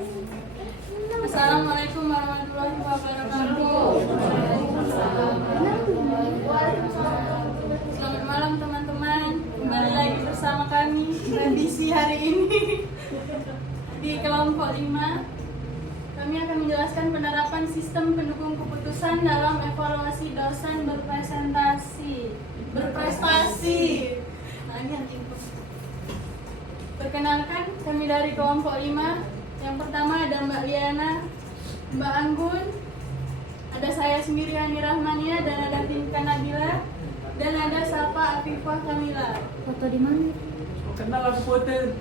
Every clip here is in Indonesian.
Assalamualaikum warahmatullahi wabarakatuh. Selamat malam teman-teman. Kembali lagi bersama kami revisi hari ini di kelompok 5. Kami akan menjelaskan penerapan sistem pendukung keputusan dalam evaluasi dosen berprestasi. Nah, ini yang input. Perkenalkan, kami dari kelompok 5. Yang pertama ada Mbak Liana, Mbak Anggun, ada saya sendiri Hani Rahmania, dan ada Tinka Nabila, dan ada Safa Afifah Kamila. Foto di mana? Kenal aku foto.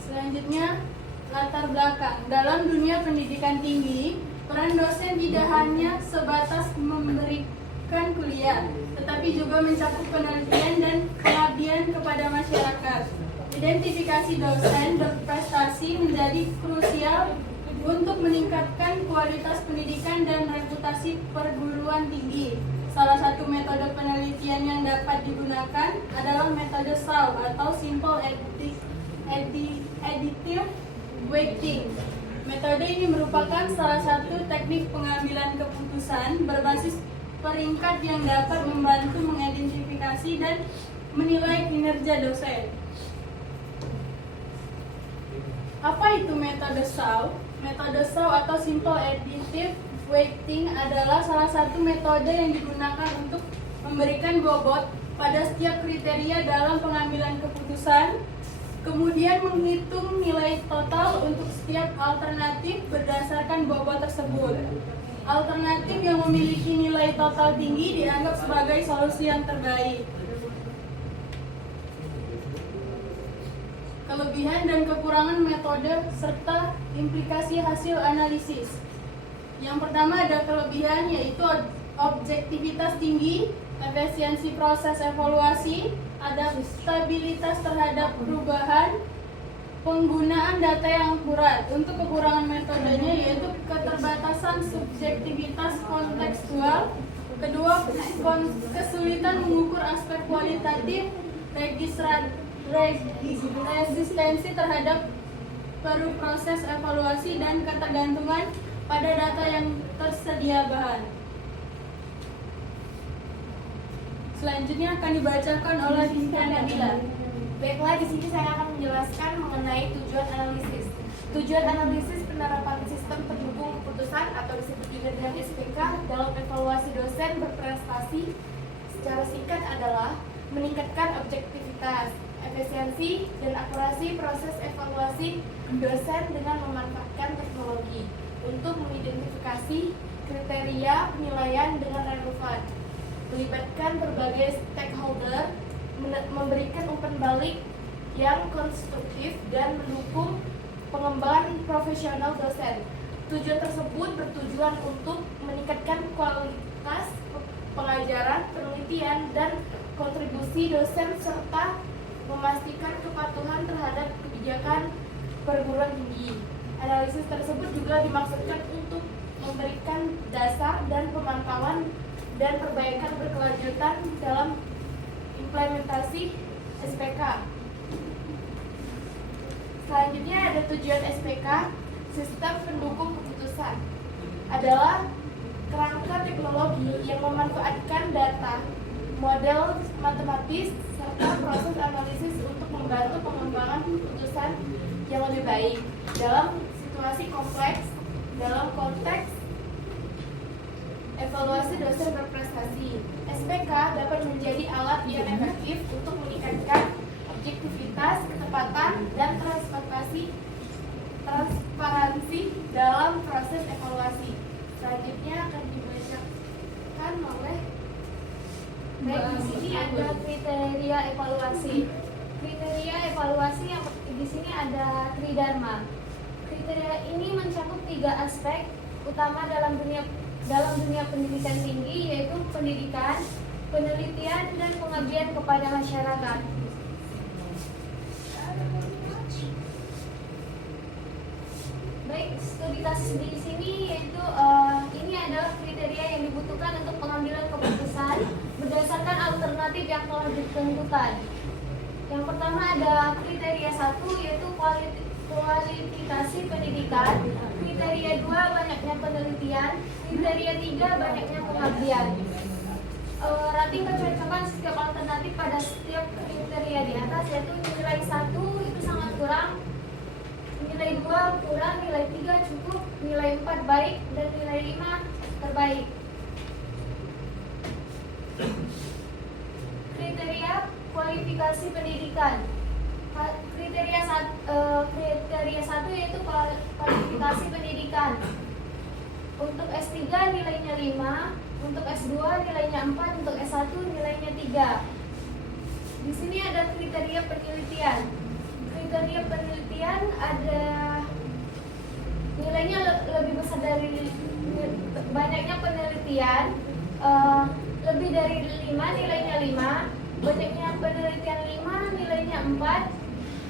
Selanjutnya, latar belakang. Dalam dunia pendidikan tinggi, peran dosen tidak hanya sebatas memberikan kuliah, tetapi juga mencakup penelitian dan pengabdian kepada masyarakat. Identifikasi dosen berprestasi menjadi krusial untuk meningkatkan kualitas pendidikan dan reputasi perguruan tinggi. Salah satu metode penelitian yang dapat digunakan adalah metode SAW atau Simple Additive Weighting. Metode ini merupakan salah satu teknik pengambilan keputusan berbasis peringkat yang dapat membantu mengidentifikasi dan menilai kinerja dosen. Apa itu metode SAW? Metode SAW atau Simple Additive Weighting adalah salah satu metode yang digunakan untuk memberikan bobot pada setiap kriteria dalam pengambilan keputusan, kemudian menghitung nilai total untuk setiap alternatif berdasarkan bobot tersebut. Alternatif yang memiliki nilai total tinggi dianggap sebagai solusi yang terbaik. Kelebihan dan kekurangan metode serta implikasi hasil analisis. Yang pertama ada kelebihan, yaitu objektivitas tinggi, efisiensi proses evaluasi, adaptabilitas terhadap perubahan, penggunaan data yang akurat. Untuk kekurangan metodenya yaitu keterbatasan subjektivitas kontekstual. Kedua, kesulitan mengukur aspek kualitatif, resistensi terhadap proses evaluasi, dan ketergantungan pada data yang tersedia bahan. Selanjutnya akan dibacakan oleh Tinka Nabila. Baiklah, di sini saya akan menjelaskan mengenai tujuan analisis. Tujuan analisis penerapan sistem pendukung keputusan atau disebut juga dengan SPK dalam evaluasi dosen berprestasi secara singkat adalah meningkatkan objektivitas, efisiensi, dan akurasi proses evaluasi dosen dengan memanfaatkan teknologi untuk mengidentifikasi kriteria penilaian dengan relevan, melibatkan berbagai stakeholder, memberikan umpan balik yang konstruktif, dan mendukung pengembangan profesional dosen. Tujuan tersebut bertujuan untuk meningkatkan kualitas pengajaran, penelitian, dan kontribusi dosen serta memastikan kepatuhan terhadap kebijakan perguruan tinggi. Analisis tersebut juga dimaksudkan untuk memberikan dasar dan pemantauan dan perbaikan berkelanjutan dalam implementasi SPK. Selanjutnya ada tujuan SPK, sistem pendukung keputusan, adalah kerangka teknologi yang memanfaatkan data, model matematis, serta proses analisis untuk membantu pengembangan keputusan yang lebih baik dalam situasi kompleks dalam konteks evaluasi dosen berprestasi. SPK dapat menjadi alat yang efektif untuk meningkatkan objektivitas, ketepatan, dan transparansi dalam proses evaluasi. Selanjutnya akan dibacakan oleh Baik, di sini ada kriteria evaluasi. Kriteria evaluasi yang di sini ada tridharma. Kriteria ini mencakup 3 aspek utama dalam dunia pendidikan tinggi, yaitu pendidikan, penelitian, dan pengabdian kepada masyarakat. Baik, studi kasus di sini yaitu ini adalah kriteria yang dibutuhkan untuk pengambilan keputusan berdasarkan alternatif yang telah ditentukan. Yang pertama ada kriteria 1, yaitu kualifikasi pendidikan. Kriteria 2 banyaknya penelitian. Kriteria 3 banyaknya pengabdian. Rating kecocokan setiap alternatif pada setiap kriteria di atas, yaitu nilai 1 itu sangat kurang, nilai 2 kurang, nilai 3 cukup, nilai 4 baik, dan nilai 5 terbaik. Kriteria kualifikasi pendidikan. Kriteria 1 yaitu kualifikasi pendidikan. Untuk S3 nilainya 5, untuk S2 nilainya 4, untuk S1 nilainya 3. Di sini ada kriteria penelitian. Kriteria penelitian ada nilainya lebih besar dari banyaknya penelitian, lebih dari 5 nilainya 5, banyaknya penelitian 5 nilainya 4,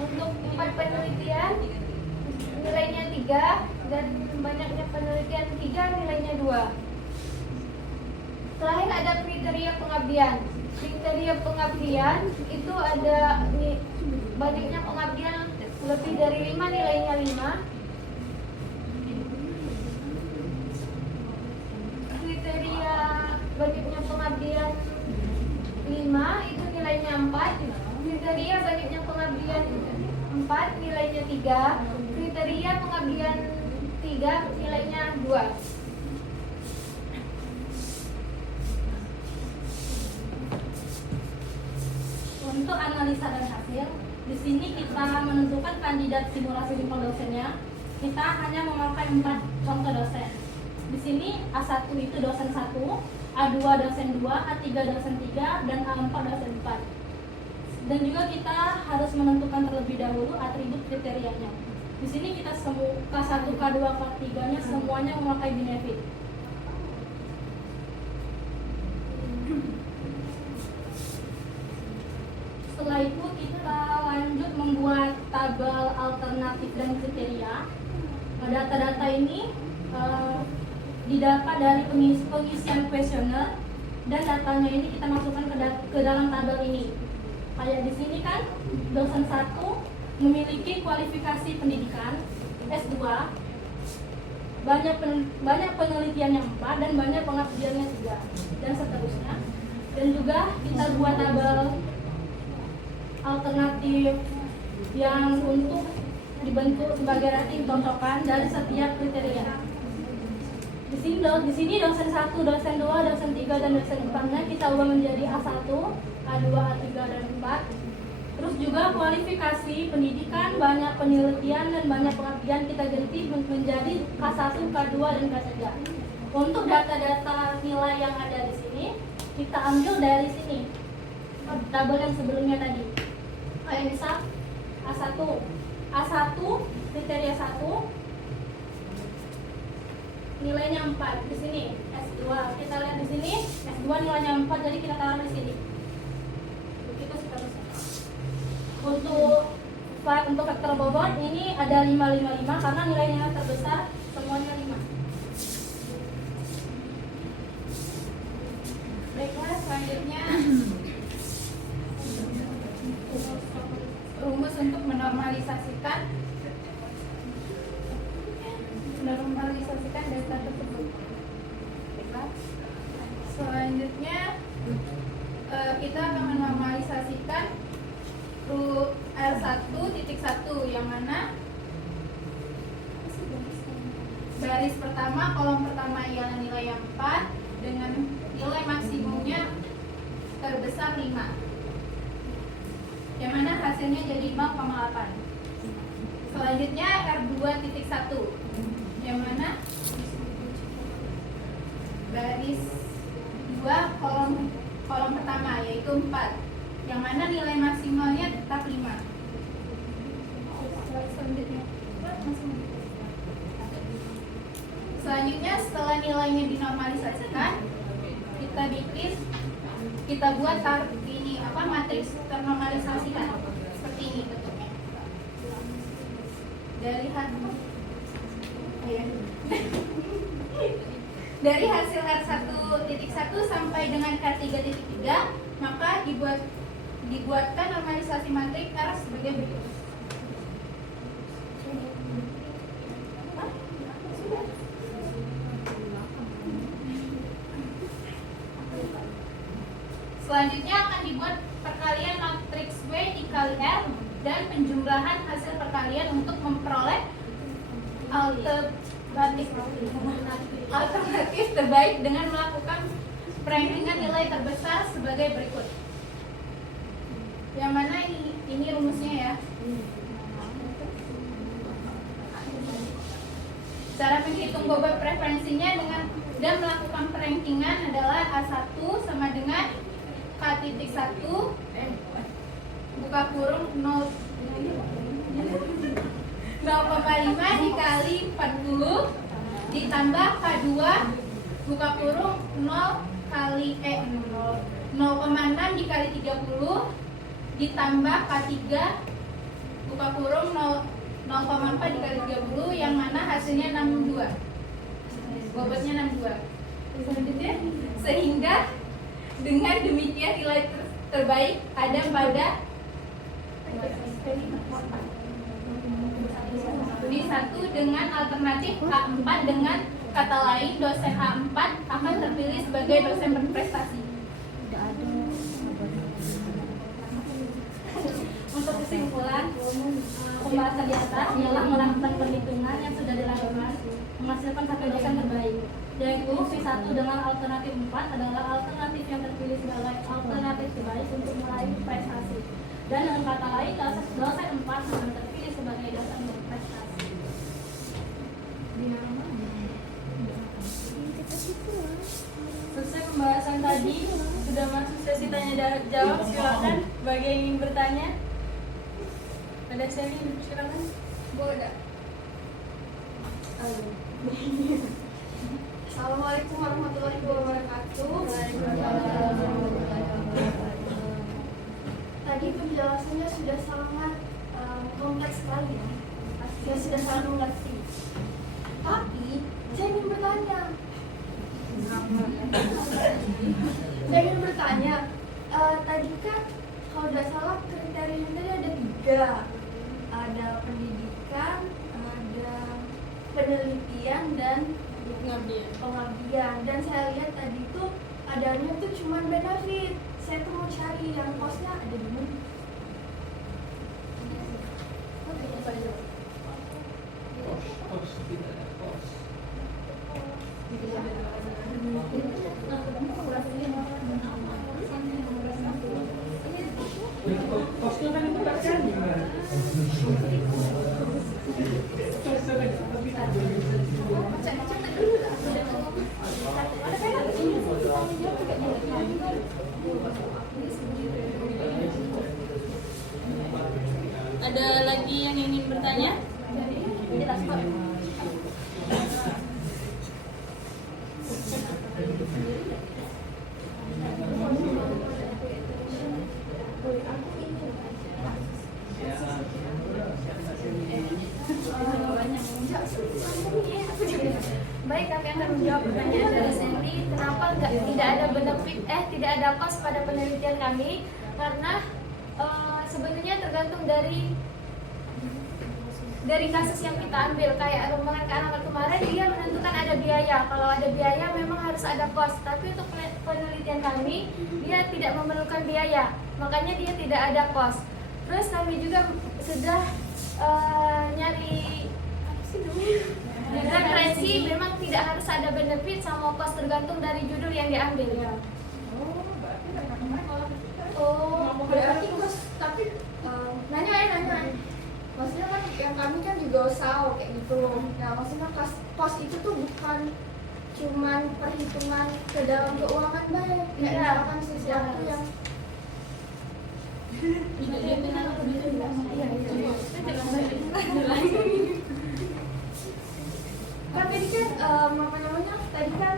untuk 4 penelitian nilainya 3, dan banyaknya penelitian 3 nilainya 2. Terakhir ada kriteria pengabdian. Kriteria pengabdian itu ada banyaknya pengabdian lebih dari 5 nilainya 5. Kriteria banyaknya pengabdian 5 itu nilainya 4. Kriteria banyaknya pengabdian 4 nilainya 3. Kriteria pengabdian 3 nilainya 2. Untuk analisa dan hasil, di sini kita menentukan kandidat simulasi sampel dosennya. Kita hanya memakai 4 contoh dosen. Di sini A1 itu dosen 1, A2 dosen 2, A3 dosen 3, dan A4 dosen 4. Dan juga kita harus menentukan terlebih dahulu atribut kriterianya. Di sini kita semua K1, K2, K3-nya semuanya memakai benefit. Setelah itu kita lanjut membuat tabel alternatif dan kriteria. Data-data ini didapat dari pengisian kuesioner, dan datanya ini kita masukkan ke dalam tabel ini. Kayak di sini kan, dosen 1 memiliki kualifikasi pendidikan S2, banyak penelitiannya 4, dan banyak pengabdiannya 3, dan seterusnya. Dan juga kita buat tabel alternatif yang untuk dibentuk sebagai rating cocokan dari setiap kriteria. Di sini dosen 1, dosen 2, dosen 3, dan dosen 4-nya kita ubah menjadi A1, A2, A3, dan 4. Terus juga kualifikasi pendidikan, banyak penelitian, dan banyak pengabdian kita ganti menjadi K1, K2, dan K3. Untuk data-data nilai yang ada di sini, kita ambil dari sini, tabel yang sebelumnya tadi. Kayak misal A1 kriteria 1 nilainya 4 di sini. S2 kita lihat di sini, S2 nilainya 4, jadi kita taruh di sini. Begitu seterusnya. Untuk faktor bobot ini ada 555 karena nilainya terbesar, semuanya 5. Baiklah, selanjutnya rumus untuk menormalisasikan data tersebut. Baiklah. Selanjutnya kita akan menormalisasikan R1.1 yang mana baris pertama, kolom pertama ialah nilai yang 4 dengan nilai maksimumnya terbesar 5, yang mana hasilnya jadi 5,8. Selanjutnya R2.1 yang mana baris 2, kolom pertama yaitu 4, yang mana nilai maksimalnya tetap 5. Selanjutnya setelah nilainya dinormalisasikan, kita buat matriks ternormalisasikan seperti ini bentuknya. Dari hasil R1.1 sampai dengan R3.3, maka dibuatkan normalisasi matriks R sebagai berikut. alternatif terbaik dengan melakukan perankingan nilai terbesar sebagai berikut. Yang mana ini rumusnya ya. Cara menghitung bobot preferensinya dan melakukan perankingan adalah A1 sama dengan K.1 buka kurung 0,5 dikali 40 ditambah K2 buka kurung 0,6 dikali 30 ditambah K3 buka kurung 0,4 dikali 30 yang mana hasilnya 62. Bobotnya 62. Selanjutnya, sehingga dengan demikian nilai terbaik ada pada D1 dengan alternatif A4 dengan kata lain dosen A4 akan terpilih sebagai dosen berprestasi. Untuk kesimpulan pembahasan di atas ialah melakukan perhitungan yang sudah dilakukan menghasilkan satu dosen terbaik, yaitu C1 dengan alternatif 4 adalah alternatif yang terpilih sebagai alternatif terbaik untuk meraih prestasi, dan dengan kata lain dosen 4 akan terpilih sebagai dosen berprestasi. Selesai pembahasan tadi, sudah masuk sesi tanya jawab. Silakan bagi yang ingin bertanya. Ada Sally, silakan. Boleh. Assalamualaikum warahmatullahi wabarakatuh. Tadi penjelasannya sudah sangat kompleks sekali ya. Saya sudah sangat mengerti. Tapi saya ingin bertanya. Tadi kan kalau tidak salah kriterianya tadi ada 3. Ada pendidikan, ada penelitian, dan pengabdian. Dan saya lihat tadi tuh adanya tuh cuma benefit. Saya tuh mau cari yang kosnya ada di mana? Kos tidak ada kos. Kosnya kan itu tak jadi. Ada lagi yang ingin bertanya? Baik, kami akan menjawab pertanyaan dari Sandy. Kenapa tidak ada benefit, tidak ada kos pada penelitian kami? Karena sebenarnya tergantung dari kasus yang kita ambil. Kayak rombongan ke anak kemarin, dia menentukan ada biaya. Kalau ada biaya memang harus ada kos. Tapi untuk penelitian kami, dia tidak memerlukan biaya, makanya dia tidak ada kos. Terus kami juga sudah nyari referensi, memang tidak harus ada benefit sama kos, tergantung dari judul yang diambil. Berarti kos, tapi nanya. Maksudnya kan yang kami kan juga usaha kayak gitu. Nah, maksudnya kos itu tuh bukan cuman perhitungan ke dalam keuangan baik. Kayak misalkan sesuatu yang kan tadi kan tadi kan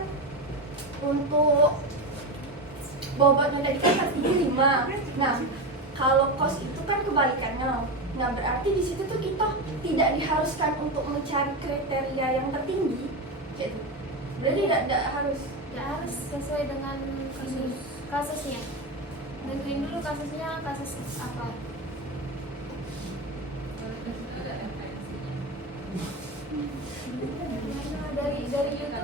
untuk bobotnya tadi kan tertinggi 5. Nah, kalau kos itu kan kebalikannya. Nah, berarti di situ tuh kita tidak diharuskan untuk mencari kriteria yang tertinggi. Gitu. Berarti tidak harus sesuai dengan kasusnya. Nentuin dulu kasusnya kasus apa. Dari YouTube juga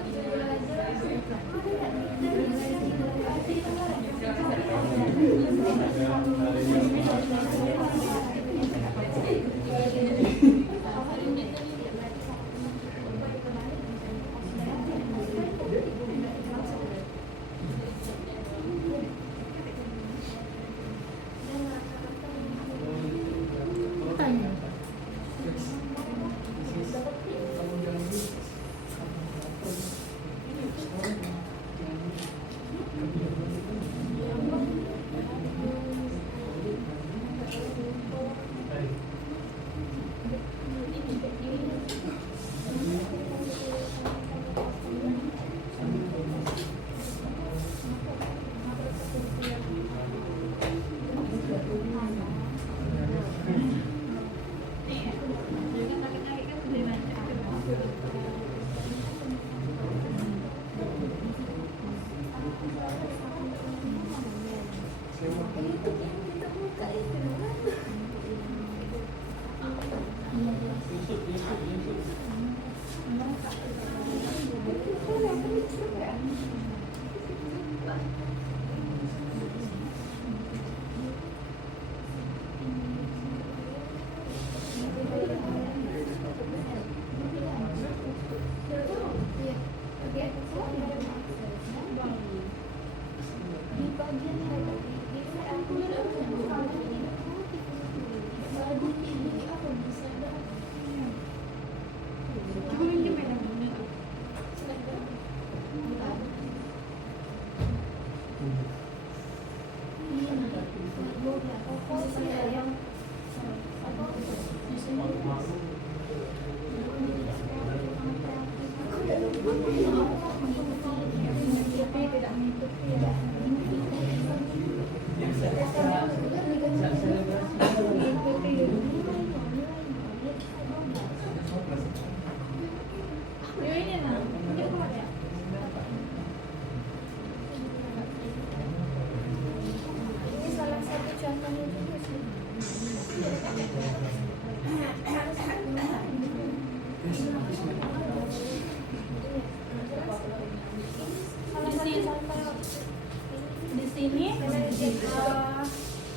Di sini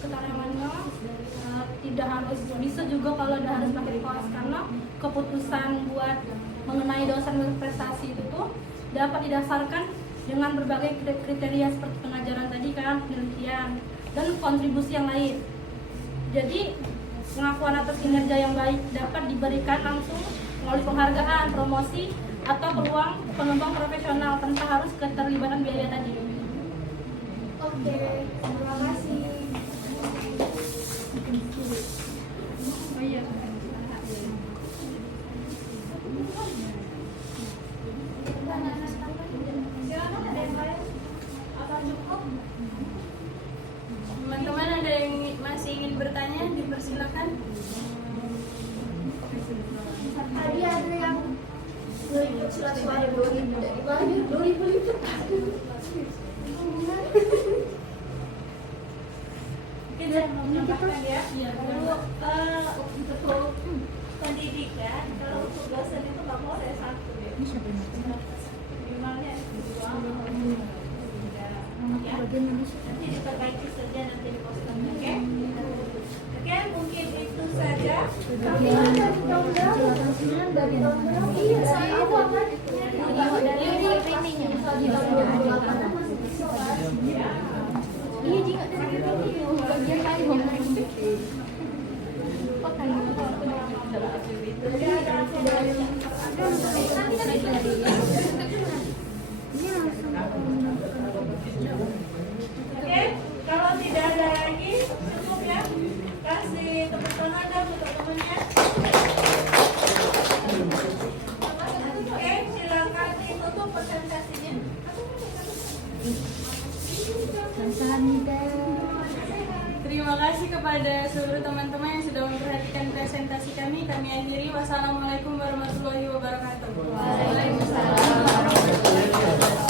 keterangannya tidak harus bisa juga kalau udah harus pakai koas, karena keputusan buat mengenai dosen berprestasi itu tuh dapat didasarkan dengan berbagai kriteria seperti pengajaran tadi kan, penelitian dan kontribusi yang lain. Jadi pengakuan atas kinerja yang baik dapat diberikan langsung melalui penghargaan, promosi atau peluang pengembang profesional tanpa harus keterlibatan biaya tadi. Oke, terima kasih. Oh iya. Silakan, ada yang lain? Apa cukup? Teman-teman ada yang masih ingin bertanya, dipersilakan. Tadi ada yang 2000 surat suara 2000 dari mana? 2000 itu. Mungkin saya mau menambahkan ya. Iya, Untuk pendidikan, kalau untuk dosen itu nggak boleh satu ya. Minimalnya dua atau tiga. Ya. Nanti diperbaiki saja nanti di poster. Oke? Oke, mungkin itu saja. Dari tahun berapa? Dari tahun berapa? Iya, saya tahu kan. Dari ratingnya. Di tahun 2008 masih bisa kan? Iya jika dari bagian lain Oke, kalau tidak ada lagi, cukup ya. Kasih tepuk tangan dong untuk temannya. Oke, silakan ditutup presentasinya. Terima kasih kepada seluruh teman-teman yang sudah memperhatikan presentasi kami. Kami akhiri. Wassalamualaikum warahmatullahi wabarakatuh. Waalaikumsalam.